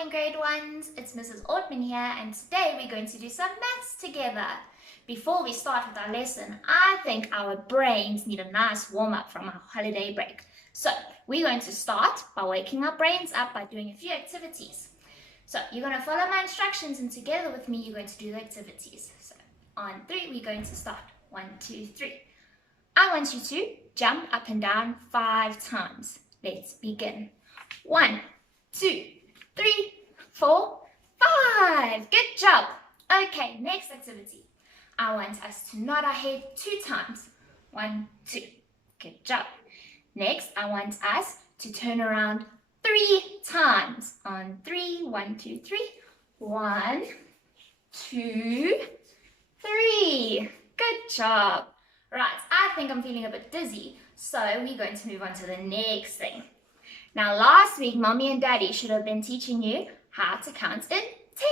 morning, grade ones. It's Mrs. Ortman here, and today we're going to do some maths together. Before we start with our lesson, I think our brains need a nice warm-up from our holiday break. So we're going to start by waking our brains up by doing a few activities. So you're going to follow my instructions, and together with me, you're going to do the activities. So on 3, we're going to start. 1, 2, 3. I want you to jump up and down 5 times. Let's begin. 1, 2, 3, 4, 5. Good job. Okay, next activity. I want us to nod our head 2 times. 1, 2. Good job. Next, I want us to turn around 3 times. On 3, 1, 2, 3. 1, 2, 3. Good job. Right, I think I'm feeling a bit dizzy, so we're going to move on to the next thing. Now, last week, Mommy and Daddy should have been teaching you how to count in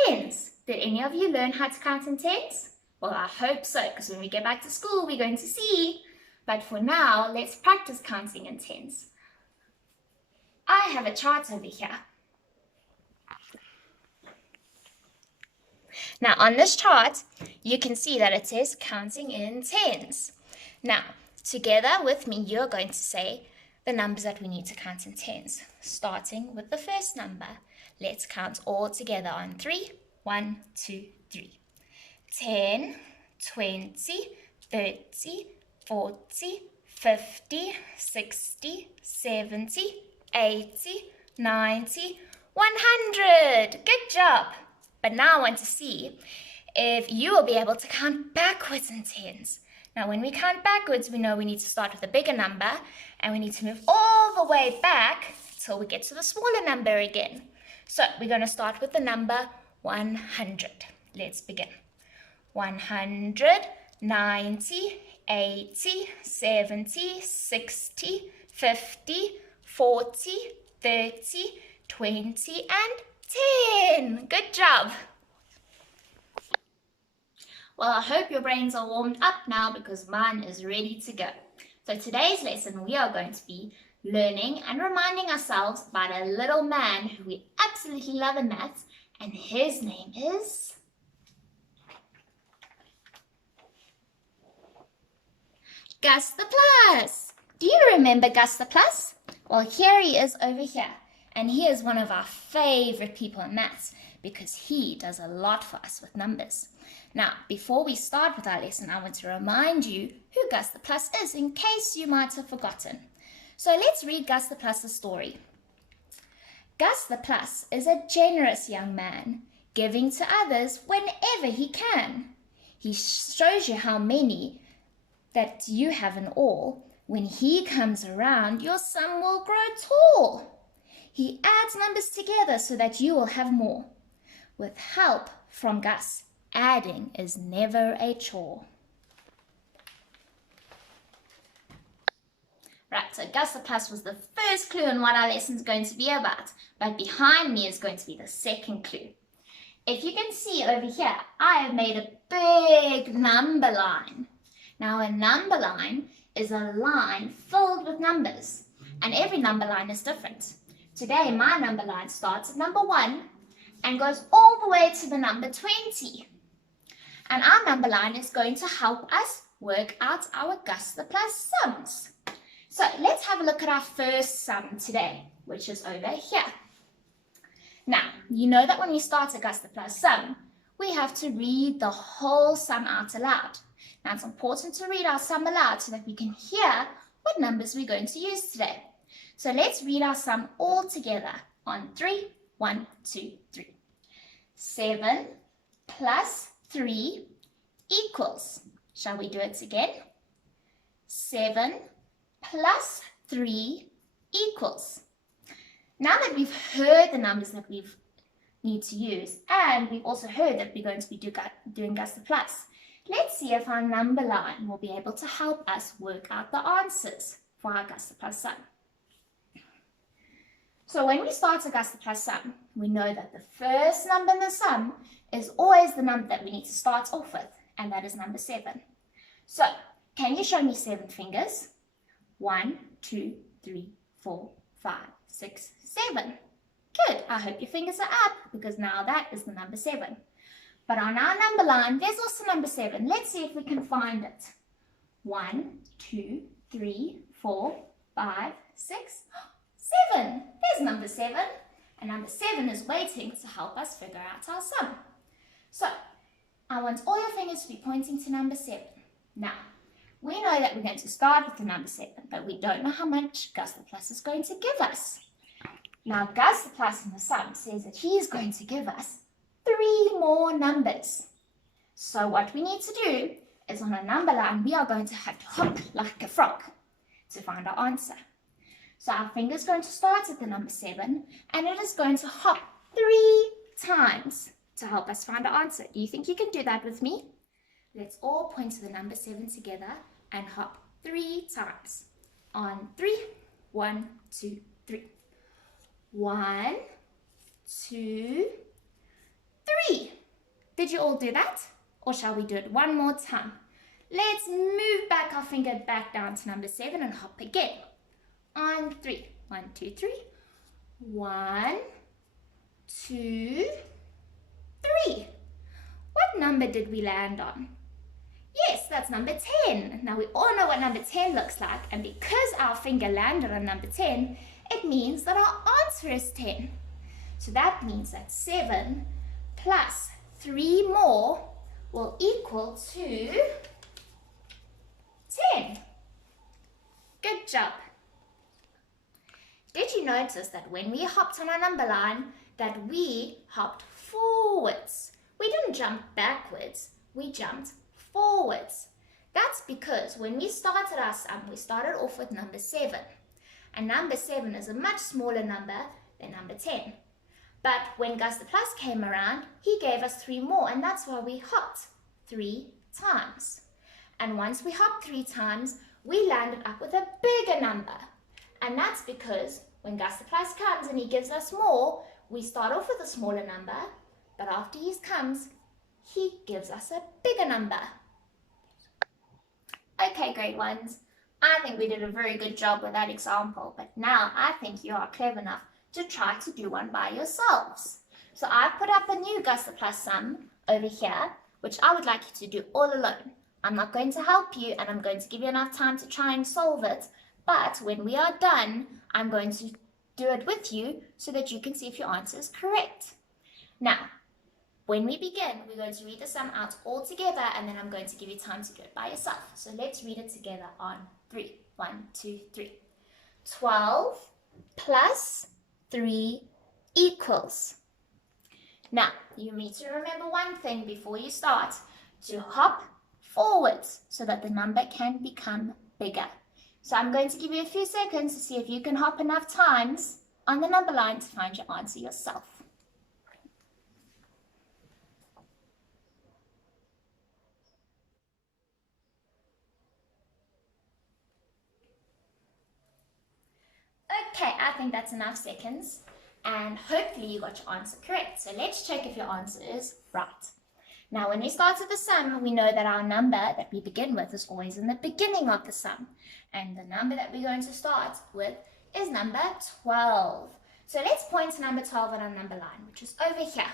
tens. Did any of you learn how to count in tens? Well, I hope so, because when we get back to school, we're going to see. But for now, let's practice counting in tens. I have a chart over here. Now, on this chart, you can see that it says counting in tens. Now, together with me, you're going to say the numbers that we need to count in tens, starting with the first number. Let's count all together on 3. 1, 2, 3. 10, 20, 30, 40, 50, 60, 70, 80, 90, 100. Good job. But now I want to see if you will be able to count backwards in tens. Now, when we count backwards, we know we need to start with a bigger number, and we need to move all the way back till we get to the smaller number again. So we're going to start with the number 100. Let's begin. 100, 90, 80, 70, 60, 50, 40, 30, 20, and 10. Good job. Well, I hope your brains are warmed up now because mine is ready to go. So today's lesson, we are going to be learning and reminding ourselves about a little man who we absolutely love in maths, and his name is Gus the Plus. Do you remember Gus the Plus? Well, here he is over here, and he is one of our favorite people in maths because he does a lot for us with numbers. Now, before we start with our lesson, I want to remind you who Gus the Plus is in case you might have forgotten. So let's read Gus the Plus's story. Gus the Plus is a generous young man, giving to others whenever he can. He shows you how many that you have in all. When he comes around, your sum will grow tall. He adds numbers together so that you will have more. With help from Gus, adding is never a chore. Right, so Gus the Plus was the first clue on what our lesson is going to be about, but behind me is going to be the second clue. If you can see over here, I have made a big number line. Now, a number line is a line filled with numbers, and every number line is different. Today, my number line starts at number 1 and goes all the way to the number 20. And our number line is going to help us work out our Gus the Plus sums. So let's have a look at our first sum today, which is over here. Now, you know that when we start a Gus the Plus sum, we have to read the whole sum out aloud. Now, it's important to read our sum aloud so that we can hear what numbers we're going to use today. So let's read our sum all together on 3. 1, 2, 3. 7 plus 3 equals, shall we do it again? 7 plus 3 equals. Now that we've heard the numbers that we need to use, and we've also heard that we're going to be doing Gus the Plus, let's see if our number line will be able to help us work out the answers for our Gus the Plus sum. So when we start a Gus the Plus sum, we know that the first number in the sum is always the number that we need to start off with, and that is number 7. So, can you show me 7 fingers? 1, 2, 3, 4, 5, 6, 7. Good, I hope your fingers are up because now that is the number 7. But on our number line, there's also number 7. Let's see if we can find it. 1, 2, 3, 4, 5, 6, 7. There's number 7. And number 7 is waiting to help us figure out our sum. So, I want all your fingers to be pointing to number 7. Now, we know that we're going to start with the number 7, but we don't know how much Gus the Plus is going to give us. Now, Gus the Plus in the sum says that he is going to give us 3 more numbers. So what we need to do is on a number line, we are going to have to hop like a frog to find our answer. So our finger is going to start at the number 7 and it is going to hop 3 times to help us find our answer. Do you think you can do that with me? Let's all point to the number 7 together and hop 3 times. On 3, 1, 2, 3. 1, 2, 3. Did you all do that? Or shall we do it one more time? Let's move back our finger back down to number 7 and hop again. On 3. 1, 2, 3. 1, 2, 3. What number did we land on? Yes, that's number 10. Now we all know what number 10 looks like, and because our finger landed on number 10, it means that our answer is 10. So that means that 7 plus 3 more will equal to 10. Good job. Did you notice that when we hopped on our number line, that we hopped forwards? We didn't jump backwards, we jumped forwards. That's because when we started our sum, we started off with number 7. And number 7 is a much smaller number than number 10. But when Gus the Plus came around, he gave us 3 more, and that's why we hopped 3 times. And once we hopped 3 times, we landed up with a bigger number. And that's because when Gus the Plus comes and he gives us more, we start off with a smaller number, but after he comes, he gives us a bigger number. Okay, grade 1s, I think we did a very good job with that example, but now I think you are clever enough to try to do one by yourselves. So I've put up a new Gus the Plus sum over here, which I would like you to do all alone. I'm not going to help you, and I'm going to give you enough time to try and solve it, but when we are done, I'm going to do it with you so that you can see if your answer is correct. Now, when we begin, we're going to read the sum out all together, and then I'm going to give you time to do it by yourself. So let's read it together on 3. 1, 2, 3. 12 plus 3 equals. Now, you need to remember one thing before you start, to hop forwards so that the number can become bigger. So I'm going to give you a few seconds to see if you can hop enough times on the number line to find your answer yourself. Okay, I think that's enough seconds, and hopefully you got your answer correct. So let's check if your answer is right. Now, when we started the sum, we know that our number that we begin with is always in the beginning of the sum. And the number that we're going to start with is number 12. So let's point to number 12 on our number line, which is over here.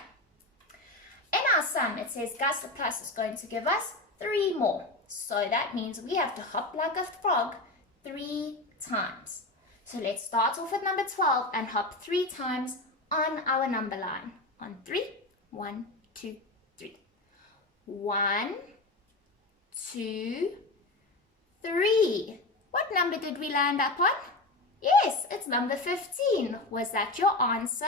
In our sum, it says Gus the Plus is going to give us 3 more. So that means we have to hop like a frog 3 times. So let's start off with number 12 and hop 3 times on our number line. On 3, 1, 2, 3. 1, 2, 3. What number did we land up on? Yes, it's number 15. Was that your answer?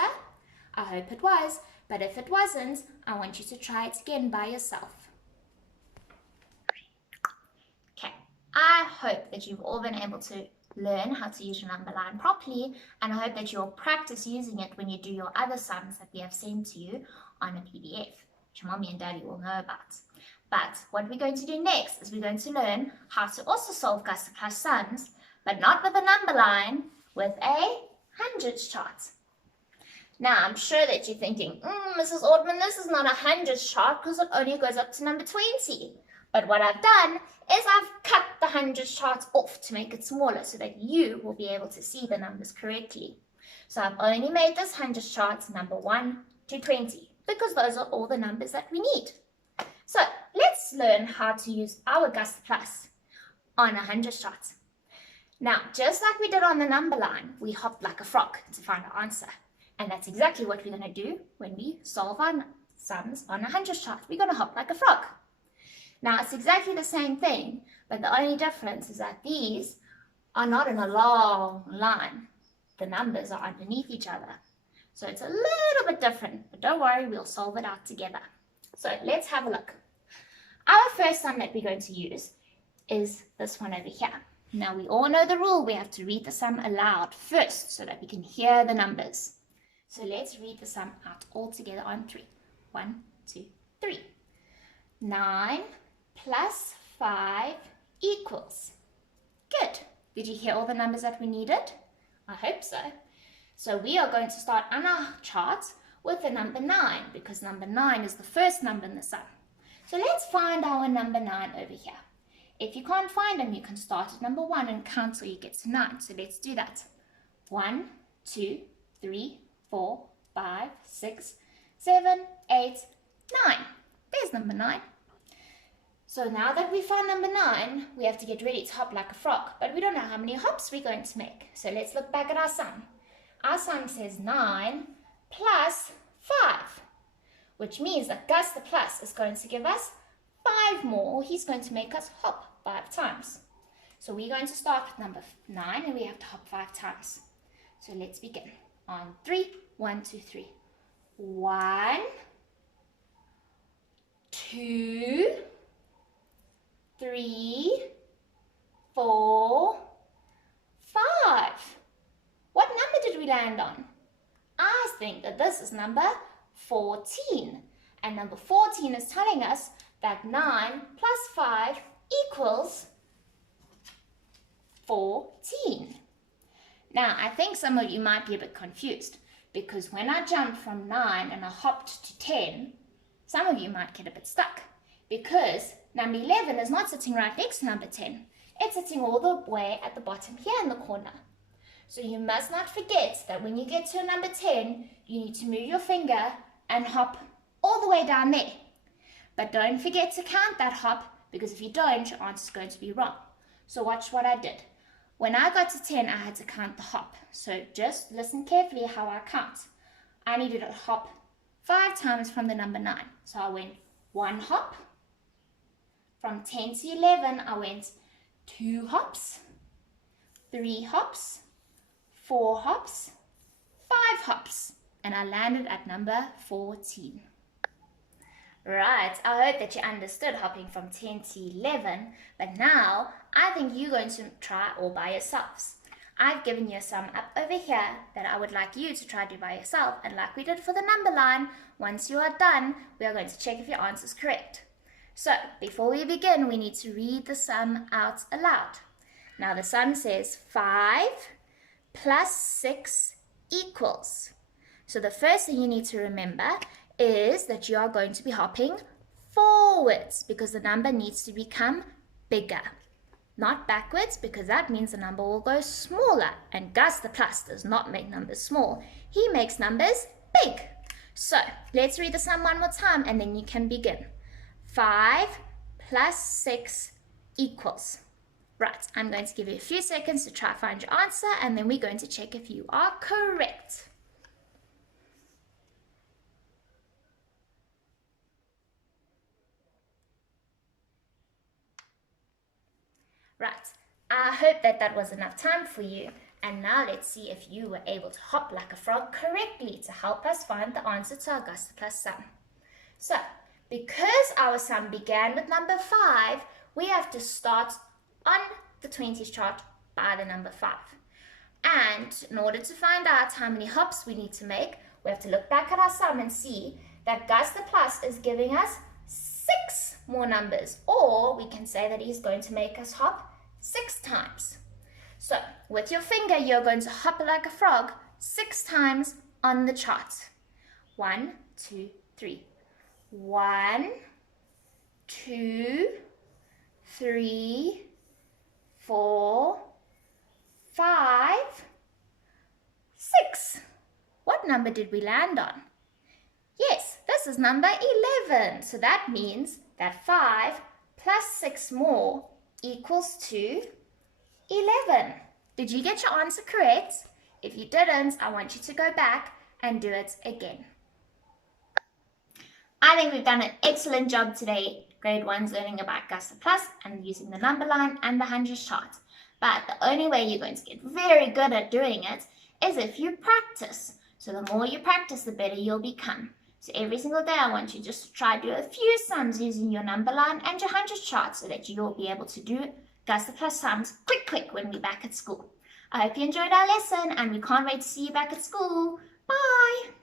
I hope it was, but if it wasn't, I want you to try it again by yourself. Okay, I hope that you've all been able to learn how to use your number line properly, and I hope that you'll practice using it when you do your other sums that we have sent to you on a PDF, which Mommy and Daddy will know about. But what we're going to do next is we're going to learn how to also solve Gus the Plus sums, but not with a number line, with a hundreds chart. Now, I'm sure that you're thinking, Mrs. Ortman, this is not a hundreds chart because it only goes up to number 20. But what I've done is I've cut the hundreds chart off to make it smaller so that you will be able to see the numbers correctly. So I've only made this 100 chart number 1 to 20 because those are all the numbers that we need. So let's learn how to use our Gust Plus on 100 charts. Now, just like we did on the number line, we hopped like a frog to find our answer. And that's exactly what we're going to do when we solve our sums on 100 charts. We're going to hop like a frog. Now, it's exactly the same thing, but the only difference is that these are not in a long line. The numbers are underneath each other. So it's a little bit different, but don't worry, we'll solve it out together. So let's have a look. Our first sum that we're going to use is this one over here. Now, we all know the rule. We have to read the sum aloud first so that we can hear the numbers. So let's read the sum out all together on 3. 1, 2, 3. 9 plus 5 equals. Good. Did you hear all the numbers that we needed? I hope so. So we are going to start on our chart with the number 9 because number 9 is the first number in the sum. So let's find our number 9 over here. If you can't find them, you can start at number 1 and count till you get to 9. So let's do that. 1, 2, 3, 4, 5, 6, 7, 8, 9. There's number 9. So now that we found number 9, we have to get ready to hop like a frog. But we don't know how many hops we're going to make. So let's look back at our sum. Our sum says 9 plus 5, which means that Gus the Plus is going to give us 5 more. He's going to make us hop 5 times. So we're going to start with number 9 and we have to hop 5 times. So let's begin. On 3, 1, 2, 3. 1, 2, 3, 4, 5. What number did we land on? I think that this is number 14. And number 14 is telling us that 9 plus 5 equals 14. Now, I think some of you might be a bit confused because when I jumped from 9 and I hopped to 10, some of you might get a bit stuck because number 11 is not sitting right next to number 10. It's sitting all the way at the bottom here in the corner. So you must not forget that when you get to number 10, you need to move your finger and hop all the way down there. But don't forget to count that hop because if you don't, your answer is going to be wrong. So watch what I did. When I got to 10, I had to count the hop. So just listen carefully how I count. I needed to hop 5 times from the number 9. So I went 1 hop. From 10 to 11, I went 2 hops, 3 hops, 4 hops, 5 hops, and I landed at number 14. Right, I hope that you understood hopping from 10 to 11, but now I think you're going to try all by yourselves. I've given you a sum up over here that I would like you to try to do by yourself, and like we did for the number line, once you are done, we are going to check if your answer is correct. So, before we begin, we need to read the sum out aloud. Now the sum says 5 plus 6 equals. So the first thing you need to remember is that you are going to be hopping forwards because the number needs to become bigger. Not backwards because that means the number will go smaller. And Gus the Plus does not make numbers small. He makes numbers big. So let's read the sum one more time and then you can begin. 5 plus 6 equals. Right, I'm going to give you a few seconds to try to find your answer and then we're going to check if you are correct. Right, I hope that that was enough time for you. And now let's see if you were able to hop like a frog correctly to help us find the answer to our Gus the Plus sum. So, because our sum began with number 5, we have to start on the 20s chart by the number 5. And in order to find out how many hops we need to make, we have to look back at our sum and see that Gus the Plus is giving us 6 more numbers, or we can say that he's going to make us hop 6 times. So with your finger, you're going to hop like a frog 6 times on the chart. 1, 2, 3. 1, 2, 3, 4, 5, 6. What number did we land on? Yes, this is number 11. So that means that 5 plus 6 more equals to 11. Did you get your answer correct? If you didn't, I want you to go back and do it again. I think we've done an excellent job today. Grade 1's learning about Gusta Plus and using the number line and the hundreds chart. But the only way you're going to get very good at doing it is if you practice. So the more you practice, the better you'll become. So every single day, I want you just to try do a few sums using your number line and your hundreds chart so that you'll be able to do Gusta Plus sums quick when we're back at school. I hope you enjoyed our lesson and we can't wait to see you back at school. Bye!